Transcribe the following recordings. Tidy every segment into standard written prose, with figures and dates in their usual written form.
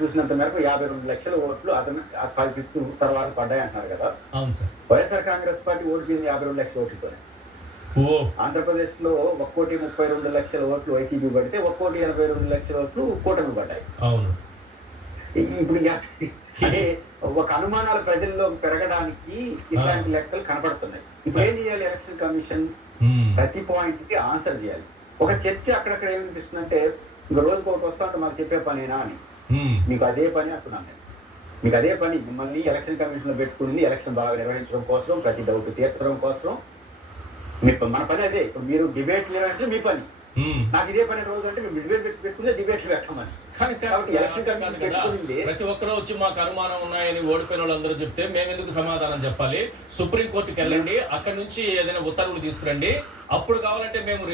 చూసినంత మేరకు 52 లక్షల ఓట్లు అతను ఫిఫ్త్ తర్వాత పడ్డాయి అంటున్నారు కదా. అవును సార్. వైఎస్ఆర్ కాంగ్రెస్ పార్టీ ఓడిపోయింది 52 లక్షల ఓట్లతోనే. ఆంధ్రప్రదేశ్ లో 1,32 లక్షల ఓట్లు వైసీపీ పడితే 1,82 లక్షల ఓట్లు కూటమి పడ్డాయి. అవును. ఇప్పుడు అంటే ఒక అనుమానాలు ప్రజల్లో పెరగడానికి ఇట్లాంటి లెక్కలు కనపడుతున్నాయి. ఇప్పుడు ఏం చేయాలి ఎలక్షన్ కమిషన్? ప్రతి పాయింట్ కి ఆన్సర్ చేయాలి. ఒక చర్చ అక్కడక్కడ ఏమనిపిస్తుందంటే ఇంకా రోజుకు ఒకటి వస్తా ఉంటే మాకు చెప్పే పనేనా అని. మీకు అదే పని అంటున్నాను నేను. మీకు అదే పని. మిమ్మల్ని ఎలక్షన్ కమిషన్ లో పెట్టుకుంది ఎలక్షన్ బాగా నిర్వహించడం కోసం, ప్రతి డౌట్ తీర్చడం కోసం. మన పని అదే. ఇప్పుడు మీరు డిబేట్ నిర్వహించడం మీ పని. నాకు ఇదే పని రోజు అంటే మీరు డిబేట్ పెట్టుకుంటే డిబేట్ పెట్టమని. ప్రతి ఒక్కరూ వచ్చి మాకు అనుమానం ఉన్నాయని ఓడిపోయిన వాళ్ళందరూ చెప్తే మేము ఎందుకు సమాధానం చెప్పాలి? సుప్రీంకోర్టుకి వెళ్ళండి, అక్కడ నుంచి ఏదైనా ఉత్తర్వులు తీసుకురండి, అప్పుడు కావాలంటే మేము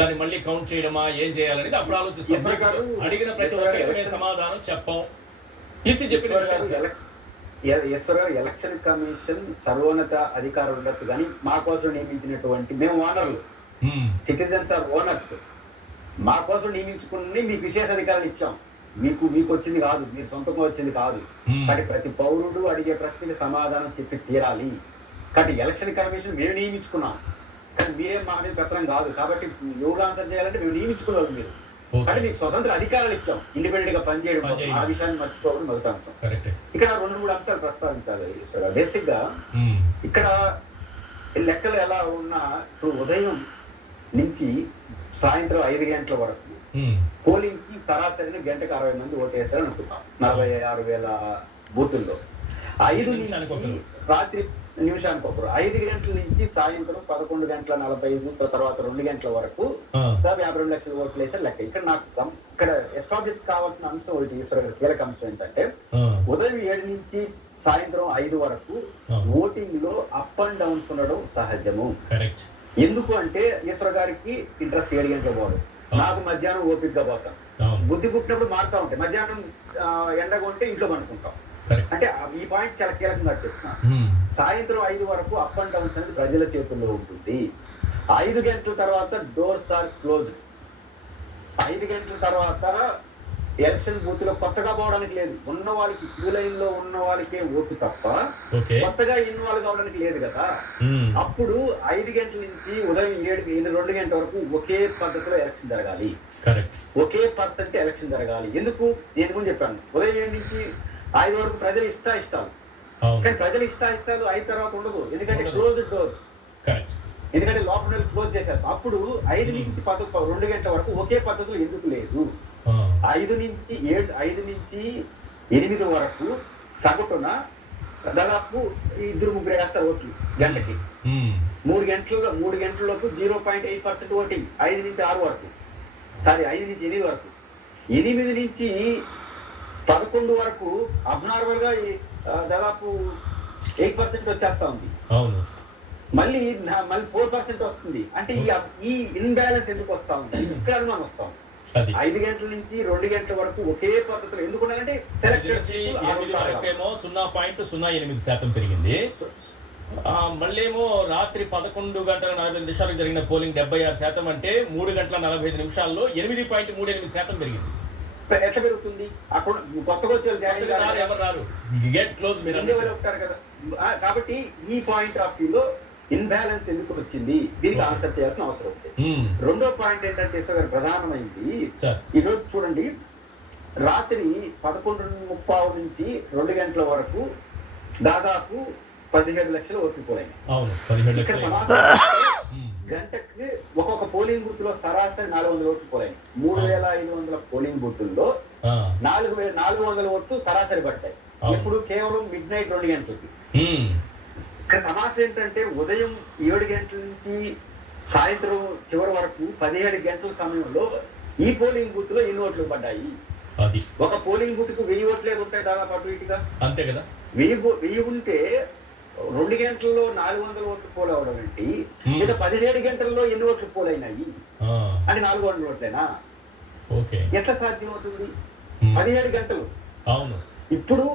దాన్ని మళ్ళీ కౌంట్ చేయడమా ఏం చేయాలనేది అప్పుడు ఆలోచిస్తాం. అడిగిన ప్రతి ఒక్కరికి మేము సమాధానం చెప్పాం. ఈసీ చెప్పిన ఈశ్వర్ గారు, ఎలక్షన్ కమిషన్ సర్వోన్నత అధికారులు ఉండొచ్చు కానీ మా కోసం నియమించినటువంటి మేము ఓనర్లు, సిటిజన్స్ ఆర్ ఓనర్స్. మా కోసం నియమించుకుని మీకు విశేష అధికారాలు ఇచ్చాం. మీకు వచ్చింది కాదు, మీరు సొంతంగా వచ్చింది కాదు. కానీ ప్రతి పౌరుడు అడిగే ప్రశ్నకి సమాధానం చెప్పి తీరాలి. కాబట్టి ఎలక్షన్ కమిషన్ మేము నియమించుకున్నాం, కానీ మీరేం మా మీద పెత్తనం కాదు. కాబట్టి ఎవరు ఆన్సర్ చేయాలంటే మేము నియమించుకున్నాం మీరు. కానీ మీకు స్వతంత్ర అధికారాలు ఇచ్చాం ఇండిపెండెంట్ గా పనిచేయడం కోసం. ఆ విషయాన్ని మర్చిపోవడం మొదటి అంశం. ఇక్కడ 2-3 అంశాలు ప్రస్తావించాలి ఈశ్వర. బేసిక్ గా ఇక్కడ లెక్కలు ఎలా ఉన్నా ఇప్పుడు ఉదయం నుంచి సాయంత్రం 5 గంటల వరకు పోలింగ్ కి సరాసరిని గంటకు 60 మంది ఓటేశారని అనుకుంటాం 46,000 బూతుల్లో. 5 నుంచి రాత్రి నిమిషానికి ఒకరు 5 గంటల నుంచి సాయంత్రం 11:45 తర్వాత 2 గంటల వరకు 52 లక్షల ఓట్లు వేసారు లెక్క. ఇక్కడ ఎస్టాబ్లిష్ కావాల్సిన అంశం ఒకటి ఈశ్వర గారు, కీలక అంశం ఏంటంటే ఉదయం 7 నుంచి సాయంత్రం 5 వరకు ఓటింగ్ లో అప్ అండ్ డౌన్స్ ఉండడం సహజము. ఎందుకు అంటే ఈశ్వర గారికి ఇంట్రెస్ట్ 7 గంటలు పోవడం, నాకు మధ్యాహ్నం ఓపిక గా పోతాం. బుద్ధి పుట్టినప్పుడు మారుతా ఉంటాయి. మధ్యాహ్నం ఎండగా ఉంటే ఇంట్లో పండుకుంటాం. అంటే ఈ పాయింట్ చాలా కీలకంగా చెప్తున్నా. సాయంత్రం 5 వరకు అప్ అండ్ డౌన్స్ అనేది ప్రజల చేతుల్లో ఉంటుంది. 5 గంటల తర్వాత డోర్స్ ఆర్ క్లోజ్డ్. 5 గంటల తర్వాత ఎలక్షన్ బూత్ లో కొత్తగా పోవడానికి లేదు. ఉన్న వాళ్ళకి క్యూ లైన్ లో ఉన్న వాళ్ళకే ఓటు తప్ప కొత్తగా ఇన్వాల్వ్ కావడానికి లేదు కదా. అప్పుడు 5 గంటల నుంచి ఉదయం 2 గంటల వరకు ఒకే పద్ధతిలో ఎలక్షన్ జరగాలి. ఒకే పద్ధతి ఎలక్షన్ జరగాలి. ఎందుకు? నేను ముందు చెప్పాను, ఉదయం 7 నుంచి 5 వరకు ప్రజలు ఇష్టాలు. కానీ ప్రజలు ఇష్టాలు 5 తర్వాత ఉండదు. ఎందుకంటే క్లోజ్డ్ డోర్స్. ఎందుకంటే లోపల క్లోజ్ చేసేస్తాం. అప్పుడు 5 నుంచి 2 గంటల వరకు ఒకే పద్ధతిలో ఎందుకు లేదు? 5 నుంచి 8 వరకు సగటున దాదాపు 2-3 వేస్తారు ఓట్లు గంటకి. 3 గంటలలోపు 0.8% ఓటింగ్. 5 నుంచి 6 వరకు, 5 నుంచి 8 వరకు. 8 నుంచి 11 వరకు అబ్నార్మల్ గా దాదాపు 8% వచ్చేస్తా ఉంది. మళ్ళీ 4% వస్తుంది. అంటే ఈ ఇన్బ్యాలెన్స్ ఎందుకు వస్తా ఉంది? ఇక్కడ అనుమానం వస్తా ఉంది. 5 గంటల నుంచి 2 గంటల వరకు ఒకే పద్ధతిలో ఎందుకున్నారంటే సెలెక్టెడ్ 0.08% పెరిగింది. మళ్ళీ ఏమో రాత్రి 11:45 జరిగిన పోలింగ్ 76% అంటే 3 గంటల 45 నిమిషాల్లో 8.38% పెరిగింది. ఎట్లా పెరుగుతుంది? అక్కడ కొత్తగా వచ్చే ఎవరు రారు, గేట్ క్లోజ్ మీరు ఉంటారు కదా. కాబట్టి ఈ పాయింట్ ఆఫ్ వ్యూ లో ఇన్బ్యాలెన్స్ ఎందుకు వచ్చింది, దీనికి ఆన్సర్ చేయాల్సిన అవసరం ఉంది. రెండో పాయింట్ ఏంటంటే ప్రధానమైంది ఈ రోజు చూడండి, రాత్రి 11:30 నుంచి 2 గంటల వరకు దాదాపు 17 లక్షల ఓట్లు పోలైనాయి. గంటకి ఒక్కొక్క పోలింగ్ బూత్ లో సరాసరి 400 ఓట్లు పోలైనాయి. 3,500 పోలింగ్ బూతుల్లో 400 ఓట్లు సరాసరి పడ్డాయి. ఇప్పుడు కేవలం మిడ్ నైట్ 2 గంటలకి. ఇక్కడ సమస్య ఏంటంటే ఉదయం 7 గంటల నుంచి సాయంత్రం చివరి వరకు 17 గంటల సమయంలో ఈ పోలింగ్ బూత్ లో ఎన్ని ఓట్లు పడ్డాయి? ఒక పోలింగ్ బూత్ కు 1000 ఓట్లే ఉంటాయి దాదాపు అటు ఇటుగా. అంతే కదా. 1000 ఉంటే 2 గంటల్లో 400 ఓట్లు పోలవడం ఏంటి? లేదా 17 గంటల్లో ఎన్ని ఓట్లు పోలైనాయి అంటే 400 ఓట్లేనా? ఎట్లా సాధ్యం అవుతుంది? 17 గంటలు. ఇప్పుడు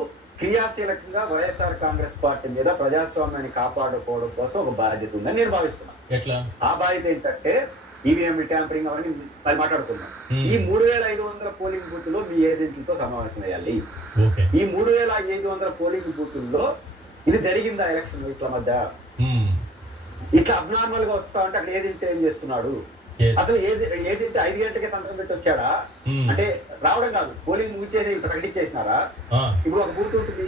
క్రియాశీలకంగా వైఎస్ఆర్ కాంగ్రెస్ పార్టీ మీద ప్రజాస్వామ్యాన్ని కాపాడుకోవడం కోసం ఒక బాధ్యత ఉందని నేను భావిస్తున్నాను. ఆ బాధ్యత ఏంటంటే ఈవీఎం ట్యాంపరింగ్ అవన్నీ మరి మాట్లాడుకుందాం. ఈ 3,500 పోలింగ్ బూత్లో మీ ఏజెంట్లతో సమావేశం అయ్యాలి. ఈ 3,500 పోలింగ్ బూతుల్లో ఇది జరిగిందా ఎలక్షన్ ఇట్ల మధ్య ఇట్లా అబ్నార్మల్ గా వస్తా ఉంటే అక్కడ ఏజెంట్ ఏం చేస్తున్నాడు? అసలు ఏజెంట్ 5 గంటలకే సంతకం పెట్టి వచ్చాడా? అంటే రావడం కాదు, పోలింగ్ ముగిచేసి ప్రకటించేసినారా? ఇప్పుడు ఒక బూత్ ఉంటుంది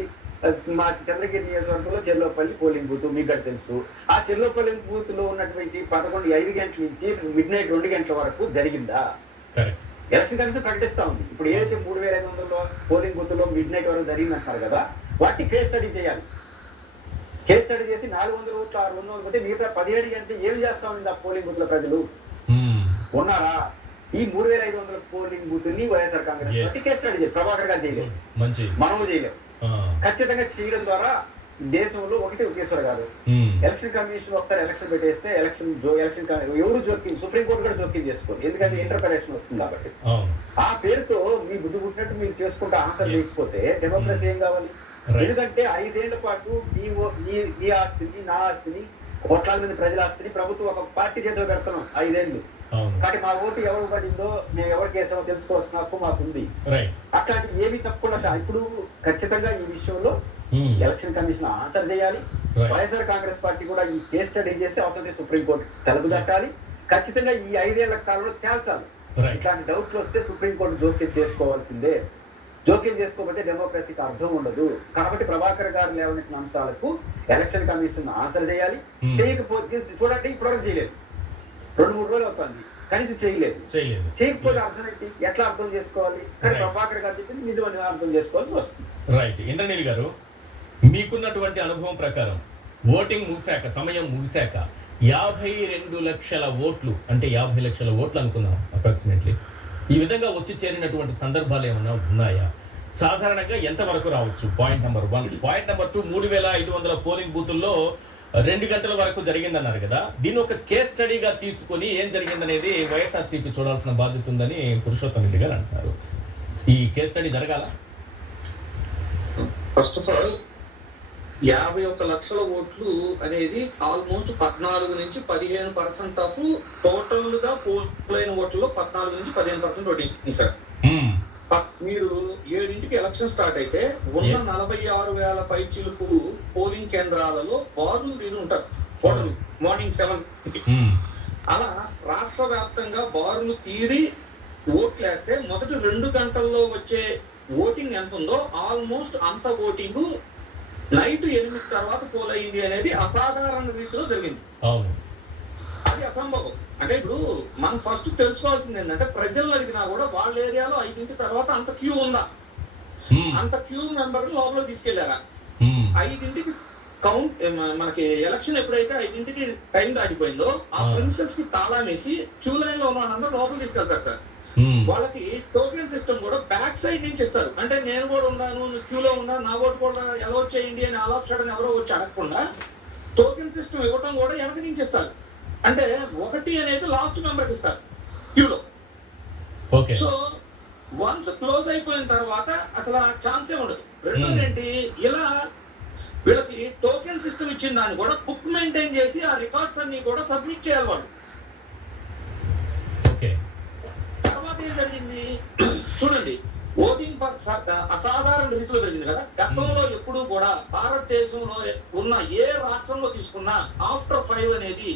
మా చంద్రగిరి నియోజకవర్గంలో చెర్లోపల్లి పోలింగ్ బూత్, మీకు కూడా తెలుసు. ఆ చెర్లోపల్లి బూత్ లో ఉన్నటువంటి 5 గంటల నుంచి మిడ్ నైట్ 2 గంటల వరకు జరిగిందా? ఎలక్షన్ కమిషన్ ప్రకటిస్తా ఉంది. ఇప్పుడు ఏదైతే 3,500 పోలింగ్ బూత్ లో మిడ్ నైట్ వరకు జరిగిందంటారు కదా, వాటిని కేస్ స్టడీ చేయాలి. కేస్ స్టడీ చేసి 400 ఓట్లు 600 ఓట్లు పోతే మిగతా 17 గంటలు ఏం చేస్తా ఉంది ఆ పోలింగ్ బూత్ లో ప్రజలు ఉన్నారా? ఈ 3,500 పోలింగ్ బూత్ ని YSR Congress party case study చేయాలి. ప్రభాకర్ గారు చేయలేదు, మనము చేయలేము. ఖచ్చితంగా చేయడం ద్వారా దేశంలో ఒకేశ్వర గారు ఎలక్షన్ కమిషన్ ఒకసారి ఎలక్షన్ పెట్టేస్తే ఎలక్షన్ ఎవరు జోక్యం, సుప్రీంకోర్టు కూడా జోక్యం చేసుకోండి, ఎందుకంటే ఇంటర్ప్రిటేషన్ వస్తుంది కాబట్టి. ఆ పేరుతో మీ బుద్ధి పుట్టినట్టు మీరు చేసుకుంటే ఆన్సర్ లేకపోతే డెమోక్రసీ ఏం కావాలి? ఎందుకంటే 5 ఏళ్ల పాటు మీ ఆస్తిని, నా ఆస్తిని, కోట్లాది మంది ప్రజల ఆస్తిని ప్రభుత్వం ఒక పార్టీ చేతిలో పెడుతున్నాం 5 ఏళ్ళు. కాబట్టి మా ఓటు ఎవరు పడిందో, మేము ఎవరికి వేసామో తెలుసుకోవాల్సిన హక్కు మాకుంది. అట్లాంటి ఏమి తప్పకుండా ఇప్పుడు ఖచ్చితంగా ఈ విషయంలో ఎలక్షన్ కమిషన్ ఆన్సర్ చేయాలి. వైఎస్ఆర్ కాంగ్రెస్ పార్టీ కూడా ఈ కేస్ స్టడీ చేసి అవసరం సుప్రీంకోర్టు తలుపు కట్టాలి. ఖచ్చితంగా ఈ 5 ఏళ్ల కాలంలో తేల్చాలి. ఇట్లాంటి డౌట్లు వస్తే సుప్రీంకోర్టు జోక్యం చేసుకోవాల్సిందే. జోక్యం చేసుకోకపోతే డెమోక్రసీకి అర్థం ఉండదు. కాబట్టి ప్రభాకర్ గారు లేవనెత్తిన అంశాలకు ఎలక్షన్ కమిషన్ ఆన్సర్ చేయాలి. చేయకపోతే చూడండి, ఇప్పటివరకు చేయలేదు, 2-3 రోజులు అవుతుంది, కనీసం చేయలేదు. చేయకపోతే అర్థం ఏంటి? ఎట్లా అర్థం చేసుకోవాలి? కానీ ప్రభాకర్ గారు చెప్పింది నిజమని అర్థం చేసుకోవాల్సి వస్తుంది. రైట్. ఇంద్రనీల్ గారు, మీకున్నటువంటి అనుభవం ప్రకారం ఓటింగ్ ముగిశాక, సమయం ముగిశాక 52 లక్షల ఓట్లు, అంటే 50 లక్షల ఓట్లు అనుకుందాం అప్రాక్సిమేట్లీ, ఈ విధంగా వచ్చి చేరినటువంటి సందర్భాలు ఏమన్నా ఉన్నాయా? సాధారణంగా ఎంత వరకు రావచ్చు? Point number 1. Point number 2, 3,500 polling బూతుల్లో 2 గంటల వరకు జరిగిందన్నారు కదా, దీన్ని ఒక కేస్ స్టడీగా తీసుకొని ఏం జరిగిందనేది వైఎస్ఆర్సీపీ చూడాల్సిన బాధ్యత ఉందని పురుషోత్తం రెడ్డి గారు అంటున్నారు. ఈ కేస్ స్టడీ జరగాల? ఫస్ట్ ఆఫ్ ఆల్ 51 లక్షల ఓట్లు అనేది ఆల్మోస్ట్ 14 నుంచి 15% ఆఫ్ టోటల్ గా పోలైన ఓట్లలో 14 నుంచి 15% ఓటింగ్ సార్. మీరు 7ంటికి ఎలక్షన్ స్టార్ట్ అయితే ఉన్న 46,000 పైచిలుకు పోలింగ్ కేంద్రాలలో బారులు తీరు ఉంటారు ఓటర్లు మార్నింగ్ 7కి. అలా రాష్ట్ర వ్యాప్తంగా బారులు తీరి ఓట్లు వేస్తే మొదటి 2 గంటల్లో వచ్చే ఓటింగ్ ఎంత ఉందో ఆల్మోస్ట్ అంత ఓటింగ్ నైట్ 8 తర్వాత పోల్ అయింది అనేది అసాధారణ రీతిలో జరిగింది. అది అసంభవం. అంటే ఇప్పుడు మనం ఫస్ట్ తెలుసుకోవాల్సింది ఏంటంటే, ప్రజలను అడిగినా కూడా వాళ్ళ ఏరియాలో 5 తర్వాత అంత క్యూ ఉందా, అంత క్యూ మెంబర్ లోపల తీసుకెళ్లారా? 5 కౌంట్ మనకి ఎలక్షన్ ఎప్పుడైతే 5 టైం దాటిపోయిందో ఆ ప్రిన్సెస్ కి తాళం వేసి క్యూ లైన్ లో ఉన్న వాళ్ళందరూ లోపల తీసుకెళ్తారు సార్. వాళ్ళకి టోకెన్ సిస్టమ్ కూడా బ్యాక్ సైడ్ నుంచి ఇస్తారు. అంటే నేను కూడా ఉన్నాను, క్యూలో ఉన్నా, నా ఓటు కూడా అలౌ చేయండి అని ఆల్ ఆఫ్ సడన్ ఎవరో వచ్చి అడగకుండా టోకెన్ సిస్టమ్ ఇవ్వటం కూడా వెనక నుంచి ఇస్తారు. అంటే 1 అనేది లాస్ట్ మెంబర్కి ఇస్తారు క్యూలో. సో వన్స్ క్లోజ్ అయిపోయిన తర్వాత అసలు ఛాన్సే ఉండదు. రెండోది ఏంటి, ఇలా వీళ్ళకి టోకెన్ సిస్టమ్ ఇచ్చిన దాన్ని కూడా బుక్ మెయింటైన్ చేసి ఆ రికార్డ్స్ అన్ని కూడా సబ్మిట్ చేయాలి వాళ్ళు. తర్వాత ఏం జరిగింది చూడండి, ఓటింగ్ అసాధారణ రీతిలో జరిగింది కదా. గతంలో ఎప్పుడు కూడా భారతదేశంలో ఉన్న ఏ రాష్ట్రంలో తీసుకున్నా ఆఫ్టర్ 5 అనేది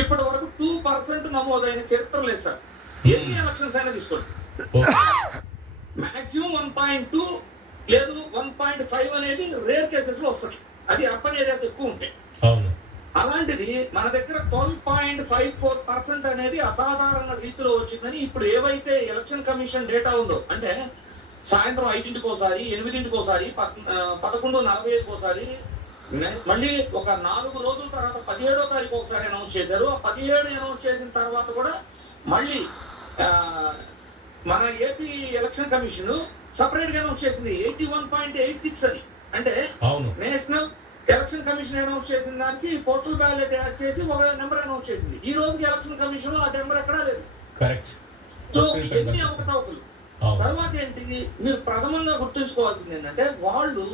ఇప్పటి వరకు 2% నమోదైన చరిత్ర లేదు సార్. ఎన్ని ఎలక్షన్స్ అయినా తీసుకోండి, మాక్సిమం 1.2 లేదు 1.5 అనేది రేర్ కేసెస్ లో వస్తుంది. అది అర్బన్ ఏరియాస్ ఎక్కువ ఉంటాయి. అలాంటిది మన దగ్గర 12.54% అనేది అసాధారణ రీతిలో వచ్చిందని ఇప్పుడు ఏవైతే ఎలక్షన్ కమిషన్ డేటా ఉందో, అంటే సాయంత్రం 5ంటికి ఒకసారి, 8ంటికి ఒకసారి, 11:45 ఒకసారి, మళ్ళీ ఒక 4 రోజుల తర్వాత 17వ తారీఖు ఒకసారి అనౌన్స్ చేశారు. ఆ 17 అనౌన్స్ చేసిన తర్వాత కూడా మళ్ళీ మన ఏపీ ఎలక్షన్ కమిషన్ సపరేట్ గా అనౌన్స్ చేసింది 81.86 అని. అంటే నేషనల్ ఎలక్షన్ కమిషన్ అనౌన్స్ చేసిన దానికి పోస్టల్ బ్యాలెట్ యాడ్ చేసి ఒక నెంబర్ అనౌన్స్ చేసింది. ఈ రోజుకి ఎలక్షన్ కమిషన్ లో ఆ నెంబర్ ఎక్కడా లేదు. సో ఎన్ని అవకతవకలు. తర్వాత ఏంటి, మీరు ప్రథమంగా గుర్తుంచుకోవాల్సింది ఏంటంటే, వాళ్ళు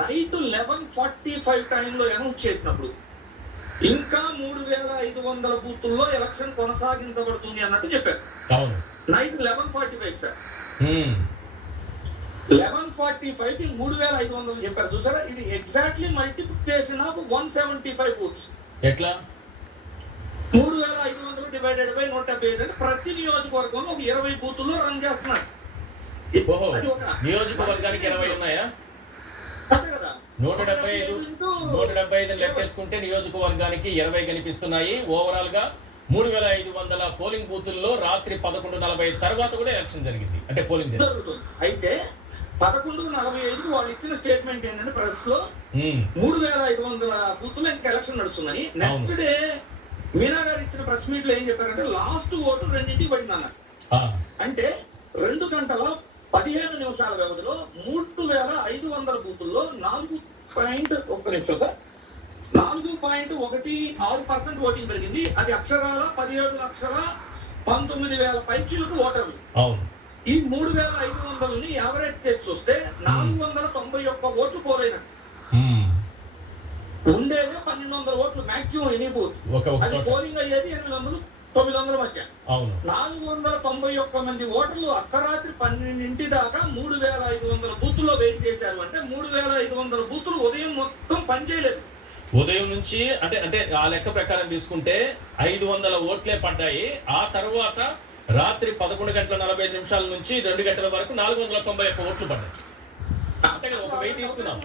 నైట్ 11:45 టైంలో అనౌన్స్ చేసినప్పుడు ఇంకా 3,500 బూతుల్లో ఎలక్షన్ కొనసాగించబడుతుంది అన్నట్టు చెప్పారు. అవును. Night 11:45 sir. ఉమ్. 11:45కి 3,500 చెప్పారు చూసారా. ఇది ఎగ్జాక్ట్లీ మల్టిప్లికేషన్ ఆఫ్ 175 బూత్స్. ఎట్లా? 3,500 డివైడెడ్ బై 175 అంటే ప్రతి నియోజకవర్గంలో ఒక 20 బూతుల్లో రన్ చేస్తున్నారు. ఓహో, అది ఒక నియోజకవర్గానికి 20 ఉన్నాయా? అంతే కదా. 175 లెక్కేసుకుంటే నియోజకవర్గానికి 20 కనిపిస్తున్నాయి. ఓవరాల్ గా 3,500 పోలింగ్ బూతుల్లో రాత్రి 11:40 తర్వాత కూడా ఎలక్షన్ జరిగింది, అంటే పోలింగ్ జరుగుతుంది. అయితే 11:45కి వాళ్ళు ఇచ్చిన స్టేట్మెంట్ ఏంటంటే ప్రెస్ లో 3,500 బూతుల్లో ఇంకా ఎలక్షన్ నడుస్తుందని. నెక్స్ట్ డే మీనా గారు ఇచ్చిన ప్రెస్ మీట్ లో ఏం చెప్పారంటే లాస్ట్ ఓటు రెండింటికి పడింది అన్నారు. అంటే 2 గంటల 15 నిమిషాల వ్యవధిలో 3,500 బూతుల్లో 4.16% ఓటింగ్ పెరిగింది. అది అక్షరాల 17,19,000 పైచీలకు ఓటర్లు. ఈ 3,500ని యావరేజ్ చేసి చూస్తే 491 ఓట్లు పోలైనట్టు. ఉండేదే 1,200 ఓట్లు మాక్సిమం ఎనీ బూత్. అది పోలింగ్ అయ్యేది 800-900 మధ్య. 491 మంది ఓటర్లు అర్ధరాత్రి 12 దాకా 3,500 బూతుల్లో వెయిట్ చేశారు. అంటే 3,500 బూతులు ఉదయం మొత్తం పనిచేయలేదు. ఉదయం నుంచి అంటే ఆ లెక్క ప్రకారం తీసుకుంటే 500 ఓట్లే పడ్డాయి. ఆ తర్వాత రాత్రి 11:45 నుంచి 2 గంటల వరకు 491 ఓట్లు పడ్డాయి. అంటే ఒక 1000 తీసుకుందాం,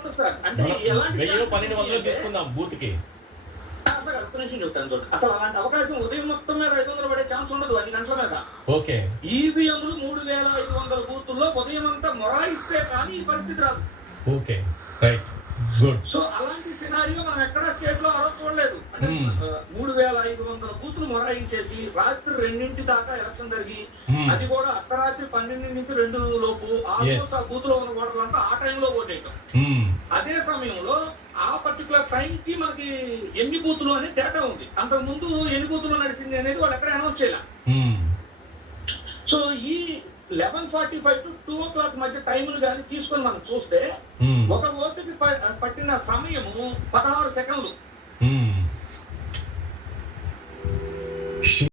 1,000-1,200 తీసుకుందాం బూత్ కి. అసలు అలాంటి అవకాశం ఉదయం మొత్తం మీద 500 పడే ఛాన్స్ ఉండదు 2 గంటల మీద. ఓకే. ఈవీఎంలు 3,500 బూతుల్లో ఉదయం అంతా మొరాయిస్తే కానీ ఈ పరిస్థితి రాదు. Okay, right, good. సో అలాంటి సినారియో మనం ఎక్కడ స్టేట్ లో అలా చూడలేదు. అంటే 3,500 బూతులు మొరాయించేసి రాత్రి 2 దాకా ఎలక్షన్ జరిగి అది కూడా అర్ధరాత్రి 12 నుంచి 2 లోపు ఆల్మోస్ట్ ఆ బూత్ లో ఉన్న ఓటర్లంతా ఆ టైంలో ఓటేయటం. అదే సమయంలో ఆ పర్టికులర్ టైం కి మనకి ఎన్ని బూతులు అనే డేటా ఉంది. అంతకు ముందు ఎన్ని బూతులు నడిచింది అనేది వాళ్ళు ఎక్కడ అనౌన్స్ చేయాలి. సో ఈ 11:45 to 2 o'clock మధ్య టైములు కానీ తీసుకొని మనం చూస్తే ఒక ఓటుకి పట్టిన సమయము 16 సెకండ్లు.